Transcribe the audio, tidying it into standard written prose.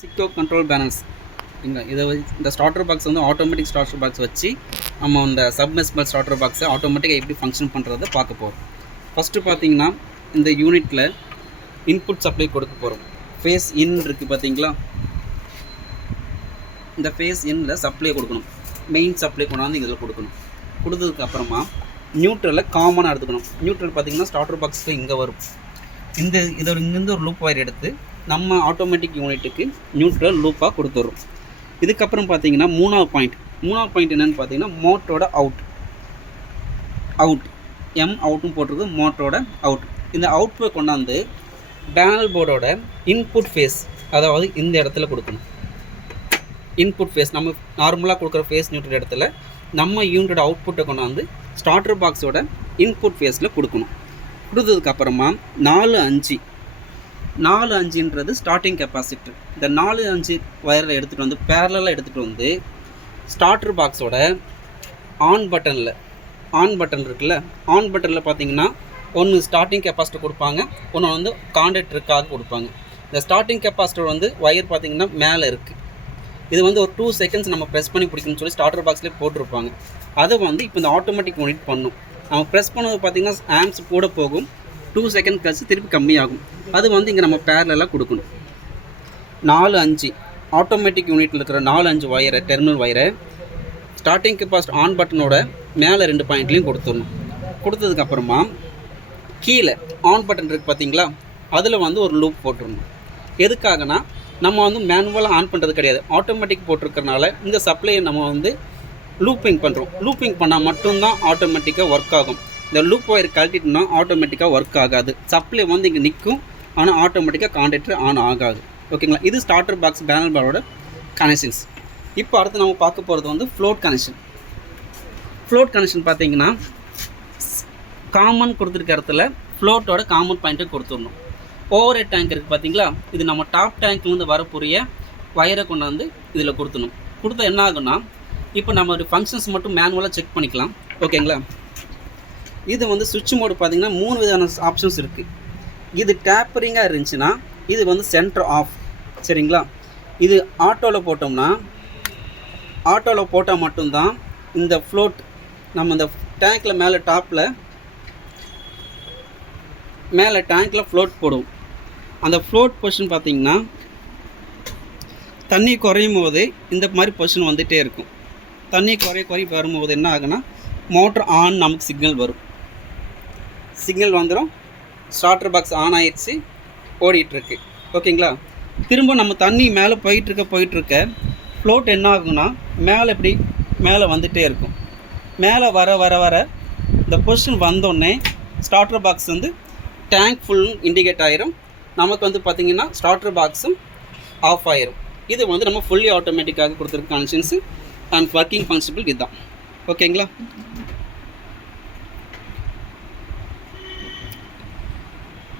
Chicco control balance இதை இந்த starter box வந்து ஆட்டோமேட்டிக் ஸ்டார்டர் பாக்ஸ் வச்சு நம்ம இந்த சப்மெர்சிபிள் ஸ்டார்டர் பாக்ஸை ஆட்டோமேட்டிக்காக எப்படி ஃபங்க்ஷன் பண்ணுறதை பார்க்க போகிறோம். ஃபஸ்ட்டு பார்த்தீங்கன்னா இந்த யூனிட்டில் இன்புட் சப்ளை கொடுக்க போகிறோம். ஃபேஸ் இன் இருக்குது பார்த்தீங்களா, இந்த ஃபேஸ் இன்னில் சப்ளை கொடுக்கணும். மெயின் சப்ளை கொண்டாந்து இதில் கொடுக்கணும். கொடுத்ததுக்கு அப்புறமா நியூட்ரலில் காமனாக எடுத்துக்கணும். நியூட்ரல் பார்த்தீங்கன்னா ஸ்டார்டர் பாக்ஸில் இங்கே வரும். இதோட இங்கேருந்து ஒரு லூப் வயர் எடுத்து நம்ம ஆட்டோமேட்டிக் யூனிட்டுக்கு நியூட்ரல் லூப்பாக கொடுத்துட்றோம். இதுக்கப்புறம் பார்த்தீங்கன்னா மூணாவது பாயிண்ட் என்னென்னு பார்த்தீங்கன்னா மோட்டரோட அவுட் எம் அவுட்டும் போட்டிருக்கு, மோட்டரோட அவுட். இந்த அவுட்புட் கொண்டாந்து பேனல் போர்டோட இன்புட் ஃபேஸ், அதாவது இந்த இடத்துல கொடுக்கணும். இன்புட் ஃபேஸ் நம்ம நார்மலாக கொடுக்குற ஃபேஸ் நியூட்ரல் இடத்துல நம்ம யூனிட்டோட அவுட்புட்டை கொண்டாந்து ஸ்டார்டர் பாக்ஸோட இன்புட் ஃபேஸில் கொடுக்கணும். கொடுத்ததுக்கப்புறமா 4-5ன்றது ஸ்டார்டிங் கெப்பாசிட்டர். இந்த 4-5 வயரில் எடுத்துகிட்டு வந்து பேரலாக எடுத்துகிட்டு வந்து ஸ்டார்டர் பாக்ஸோட ஆன் பட்டன் இருக்குல்ல, ஆன் பட்டனில் பார்த்தீங்கன்னா ஒன்று ஸ்டார்டிங் கெப்பாசிட்டர் கொடுப்பாங்க, ஒன்று வந்து காண்டக்டருக்காக கொடுப்பாங்க. இந்த ஸ்டார்டிங் கெப்பாசிட்டர் வந்து வயர் பார்த்தீங்கன்னா மேலே இருக்குது. இது வந்து ஒரு 2 செகண்ட்ஸ் நம்ம ப்ரெஸ் பண்ணி பிடிக்கணும்னு சொல்லி ஸ்டார்டர் பாக்ஸ்லேயே போட்டிருப்பாங்க. அதை வந்து இப்போ இந்த ஆட்டோமேட்டிக் யூனிட் பண்ணும். நம்ம ப்ரெஸ் பண்ணது பார்த்திங்கன்னா ஆம்ஸ் கூட போகும், 2 செகண்ட் கழிச்சு திருப்பி கம்மியாகும். அது வந்து இங்கே நம்ம பேரலாக கொடுக்கணும். 4-5 ஆட்டோமேட்டிக் யூனிட்டில் இருக்கிற 4-5 வயரை, டெர்மினல் வயரை ஸ்டார்டிங் கெப்பாசிட்டர் ஆன் பட்டனோட மேலே 2 பாயிண்ட்லேயும் கொடுத்துடணும். கொடுத்ததுக்கப்புறமா கீழே ஆன் பட்டன் இருக்குது பார்த்தீங்களா, அதில் வந்து ஒரு லூப் போட்டுடணும். எதுக்காகனா நம்ம வந்து மேனுவலாக ஆன் பண்ணுறது கிடையாது, ஆட்டோமேட்டிக் போட்டிருக்கறனால இந்த சப்ளையை நம்ம வந்து லூப்பிங் பண்ணுறோம். லூப்பிங் பண்ணால் மட்டும்தான் ஆட்டோமேட்டிக்காக ஒர்க் ஆகும். இந்த லூப் ஒயர் கழட்டிட்டோம்னா ஆட்டோமேட்டிக்காக ஒர்க் ஆகாது. சப்ளை வந்து இங்கே நிற்கும், ஆனால் ஆட்டோமேட்டிக்காக காண்டக்டர் ஆன் ஆகாது. ஓகேங்களா, இது ஸ்டார்டர் பாக்ஸ் பேனல் பாரோட கனெக்ஷன்ஸ். இப்போ அடுத்து நம்ம பார்க்க போகிறது வந்து ஃப்ளோட் கனெக்ஷன் பார்த்தீங்கன்னா காமன் கொடுத்துருக்க இடத்துல ஃப்ளோட்டோட காமன் பாயிண்ட்டை கொடுத்துடணும். ஓவர் ஹெட் டேங்க் இருக்குது பார்த்தீங்களா, இது நம்ம டாப் டேங்க்லேருந்து வரக்கூடிய வயரை கொண்டாந்து இதில் கொடுத்துடணும். கொடுத்தா என்ன ஆகுன்னா இப்போ நம்ம ஒரு ஃபங்க்ஷன்ஸ் மட்டும் மேனுவலாக செக் பண்ணிக்கலாம். ஓகேங்களா, இது வந்து சுவிட்ச் மோடு பார்த்தீங்கன்னா 3 விதமான ஆப்ஷன்ஸ் இருக்குது. இது டேப்பரிங்காக இருந்துச்சுன்னா இது வந்து சென்டர் ஆஃப். சரிங்களா, இது ஆட்டோவில் போட்டால் மட்டும்தான் இந்த ஃப்ளோட் நம்ம இந்த டேங்க்கில் மேலே டேங்க்கில் ஃப்ளோட் போடுவோம். அந்த ஃப்ளோட் பொசிஷன் பார்த்திங்கன்னா தண்ணி குறையும் போது இந்த மாதிரி பொசிஷன் வந்துகிட்டே இருக்கும். தண்ணி குறைய வரும்போது என்ன ஆகுனா மோட்டர் ஆன் நமக்கு சிக்னல் வந்துடும். ஸ்டார்டர் பாக்ஸ் ஆன் ஆயிடுச்சு, ஓடிட்டுருக்கு. ஓகேங்களா, திரும்ப நம்ம தண்ணி மேலே போயிட்டுருக்க ஃப்ளோட் என்ன ஆகுனா மேலே வந்துகிட்டே இருக்கும். மேலே வர இந்த பொசிஷன் வந்தோடனே ஸ்டார்டர் பாக்ஸ் வந்து டேங்க் ஃபுல் இண்டிகேட் ஆயிரும். நமக்கு வந்து பார்த்திங்கன்னா ஸ்டார்டர் பாக்ஸும் ஆஃப் ஆயிரும். இது வந்து நம்ம ஃபுல்லி ஆட்டோமேட்டிக்காக கொடுத்துருக்க கனெக்ஷன்ஸு அண்ட் ஒர்க்கிங் பிரின்சிபிள் இதுதான். ஓகேங்களா.